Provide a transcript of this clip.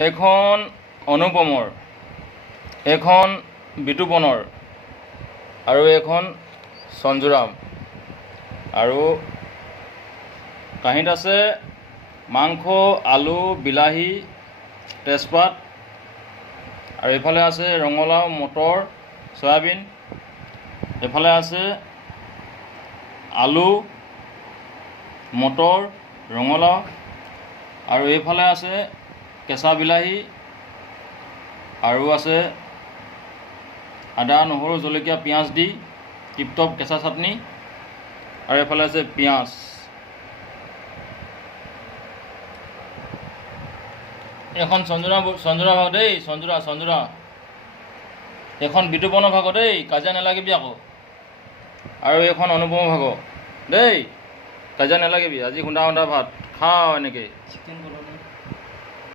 এখন অনুপমৰ, এখন বিতুপনৰ আৰু এখন সঞ্জুৰাম। আৰু কাঁহীত আছে মাংস, আলু, বিলাহী, তেজপাত, আৰু এইফালে আছে ৰঙালাও, মটৰ, চয়াবিন। এইফালে আছে আলু, মটৰ, ৰঙালাও, আৰু এইফালে আছে কেঁচা বিলাহী, আৰু আছে আদা, নহৰু, জলকীয়া, পিঁয়াজ দি টিপটপ কেঁচা চাটনি, আৰু এইফালে আছে পিঁয়াজ। এখন সঞ্জুৰা ভাগ দেই, সঞ্জুৰা। এখন বিতুপনৰ ভাগ দেই, কাজিয়া নালাগিবি আকৌ। আৰু এইখন অনুপমৰ ভাগ দেই, কাজিয়া নালাগিবি। আজি সুন্দা ভাত খাওঁ এনেকৈ। চিকেন বনালে